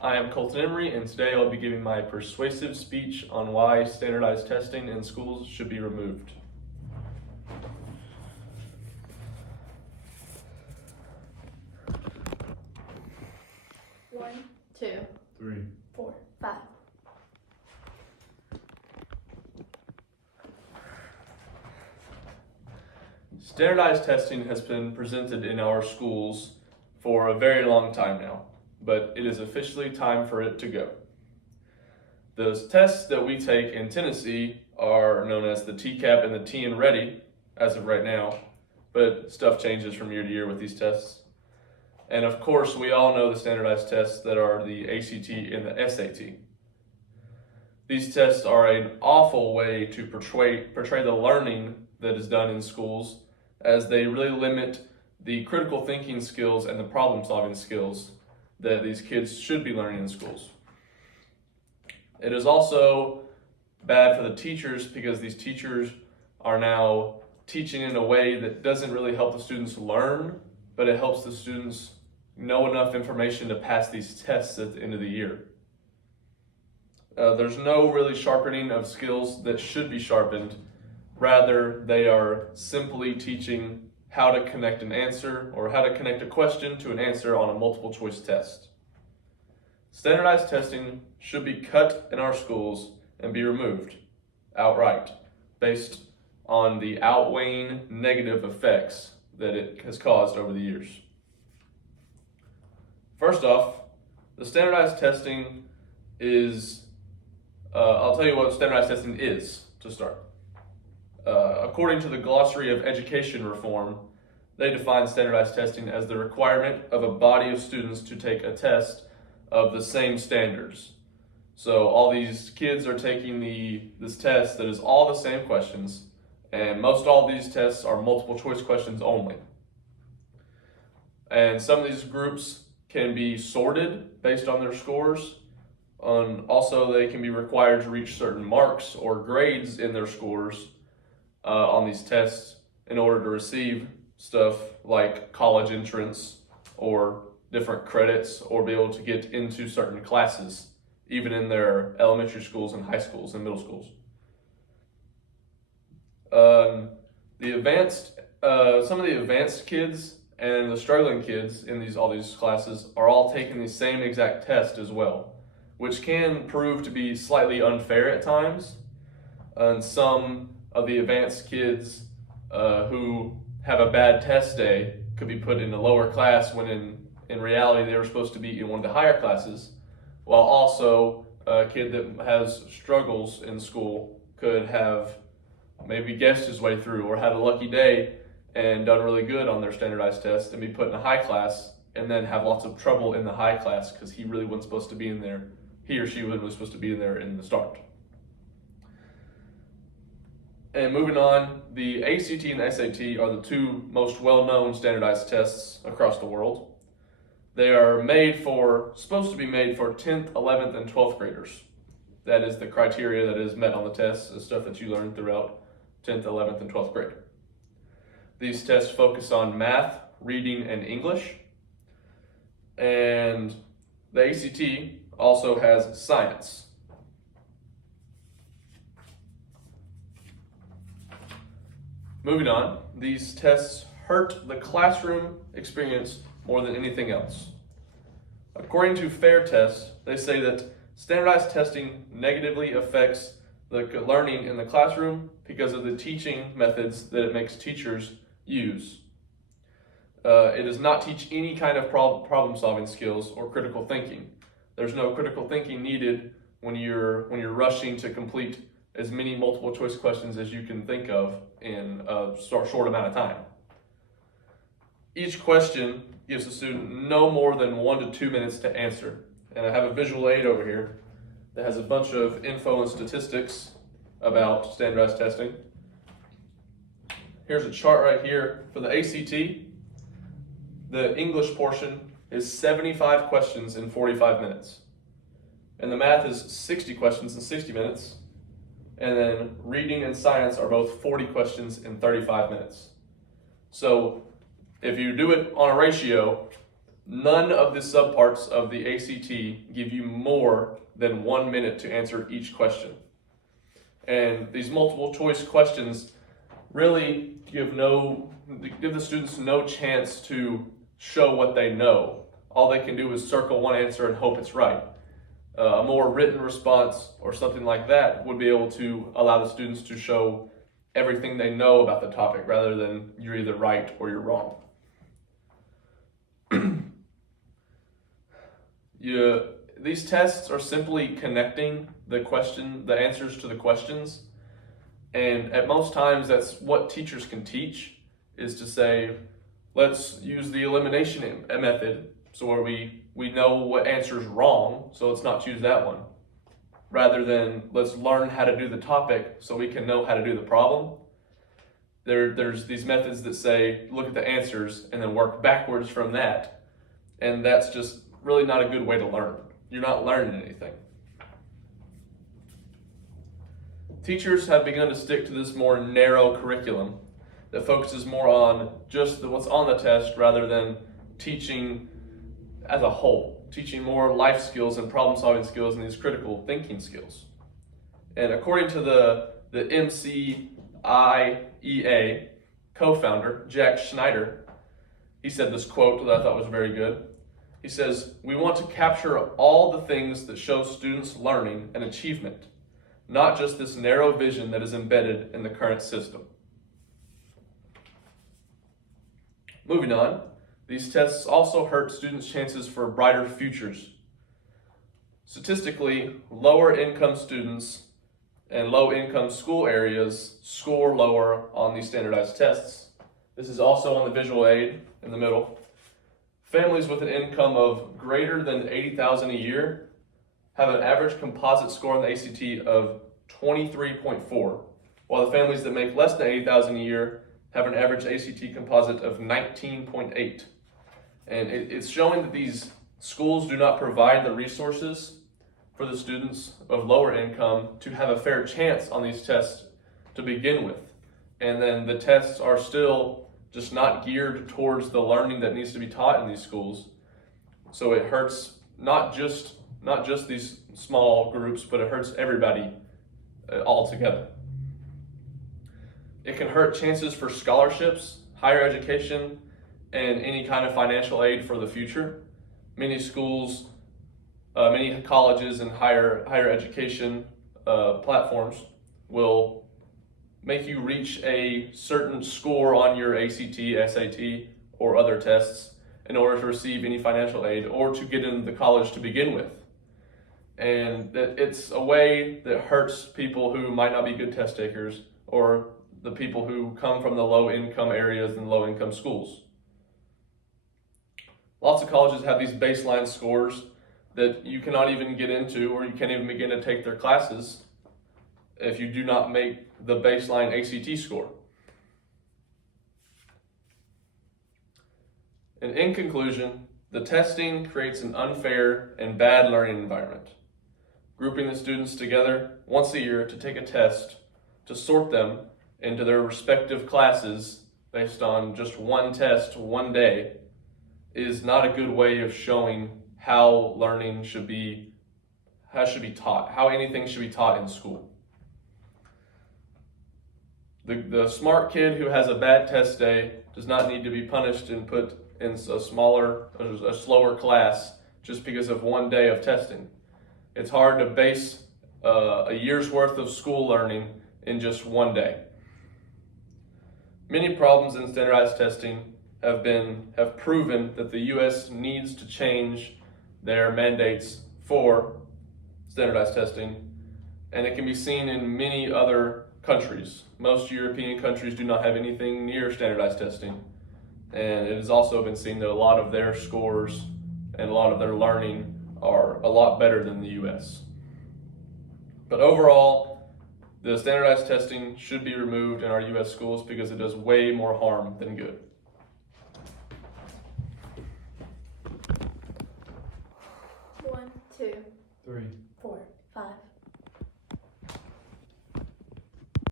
I am Colton Emery, and today I'll be giving my persuasive speech on why standardized testing in schools should be removed. One, two, 3, 4, 5. Standardized testing has been presented in our schools for a very long time now, but it is officially time for it to go. The tests that we take in Tennessee are known as the TCAP and the TN Ready as of right now, but stuff changes from year to year with these tests. And of course, we all know the standardized tests that are the ACT and the SAT. These tests are an awful way to portray the learning that is done in schools, as they really limit the critical thinking skills and the problem solving skills that these kids should be learning in schools. It is also bad for the teachers because these teachers are now teaching in a way that doesn't really help the students learn, but it helps the students know enough information to pass these tests at the end of the year. There's no really sharpening of skills that should be sharpened. Rather, they are simply teaching how to connect an answer or how to connect a question to an answer on a multiple choice test. Standardized testing should be cut in our schools and be removed outright, based on the outweighing negative effects that it has caused over the years. First off, the standardized testing is, I'll tell you what standardized testing is to start. According to the Glossary of Education Reform, they define standardized testing as the requirement of a body of students to take a test of the same standards. So all these kids are taking this test that is all the same questions, and most all of these tests are multiple choice questions only. And some of these groups can be sorted based on their scores. Also, they can be required to reach certain marks or grades in their scores on these tests in order to receive stuff like college entrance or different credits or be able to get into certain classes, even in their elementary schools and high schools and middle schools. Some of the advanced kids and the struggling kids in all these classes are all taking the same exact test as well, which can prove to be slightly unfair at times. And some of the advanced kids who have a bad test day could be put in a lower class when in reality they were supposed to be in one of the higher classes, while also a kid that has struggles in school could have maybe guessed his way through or had a lucky day and done really good on their standardized test and be put in a high class and then have lots of trouble in the high class because he really wasn't supposed to be in there. He or she wasn't really supposed to be in there in the start. And moving on, the ACT and the SAT are the two most well-known standardized tests across the world. They are supposed to be made for 10th, 11th, and 12th graders. That is the criteria that is met on the tests, the stuff that you learn throughout 10th, 11th, and 12th grade. These tests focus on math, reading, and English. And the ACT also has science. Moving on, these tests hurt the classroom experience more than anything else. According to FAIR Test, they say that standardized testing negatively affects the learning in the classroom because of the teaching methods that it makes teachers use. It does not teach any kind of problem-solving skills or critical thinking. There's no critical thinking needed when you're rushing to complete as many multiple choice questions as you can think of in a short amount of time. Each question gives the student no more than 1 to 2 minutes to answer. And I have a visual aid over here that has a bunch of info and statistics about standardized testing. Here's a chart right here for the ACT. The English portion is 75 questions in 45 minutes. And the math is 60 questions in 60 minutes. And then reading and science are both 40 questions in 35 minutes. So if you do it on a ratio, None of the subparts of the ACT give you more than 1 minute to answer each question. And these multiple choice questions really give the students no chance to show what they know. All they can do is circle one answer and hope it's right. A more written response or something like that would be able to allow the students to show everything they know about the topic rather than you're either right or you're wrong. These tests are simply connecting the answers to the questions, and at most times that's what teachers can teach, is to say, let's use the elimination method, so where we know what answer is wrong, so let's not choose that one, rather than let's learn how to do the topic so we can know how to do the problem. There's these methods that say, look at the answers and then work backwards from that, and that's just really not a good way to learn. You're not learning anything. Teachers have begun to stick to this more narrow curriculum that focuses more on just what's on the test rather than teaching as a whole, teaching more life skills and problem-solving skills and these critical thinking skills. And according to the MCIEA co-founder, Jack Schneider, he said this quote that I thought was very good. He says, "We want to capture all the things that show students learning and achievement, not just this narrow vision that is embedded in the current system." Moving on, these tests also hurt students' chances for brighter futures. Statistically, lower income students and low income school areas score lower on these standardized tests. This is also on the visual aid in the middle. Families with an income of greater than $80,000 a year have an average composite score on the ACT of 23.4, while the families that make less than $80,000 a year have an average ACT composite of 19.8. And it's showing that these schools do not provide the resources for the students of lower income to have a fair chance on these tests to begin with. And then the tests are still just not geared towards the learning that needs to be taught in these schools. So it hurts not just these small groups, but it hurts everybody altogether. It can hurt chances for scholarships, higher education, and any kind of financial aid for the future. Many schools, many colleges and higher education platforms will make you reach a certain score on your ACT, SAT, or other tests in order to receive any financial aid or to get into the college to begin with. And that it's a way that hurts people who might not be good test takers or the people who come from the low income areas and low income schools. Lots of colleges have these baseline scores that you cannot even get into, or you can't even begin to take their classes if you do not make the baseline ACT score. And in conclusion, the testing creates an unfair and bad learning environment. Grouping the students together once a year to take a test to sort them into their respective classes based on just one test, one day, is not a good way of showing how learning should be taught, how anything should be taught in school. The smart kid who has a bad test day does not need to be punished and put in a slower class just because of one day of testing. It's hard to base a year's worth of school learning in just one day. Many problems in standardized testing have proven that the U.S. needs to change their mandates for standardized testing, and it can be seen in many other countries. Most European countries do not have anything near standardized testing, and it has also been seen that a lot of their scores and a lot of their learning are a lot better than the U.S. But overall, the standardized testing should be removed in our U.S. schools because it does way more harm than good. 1, 2, 3.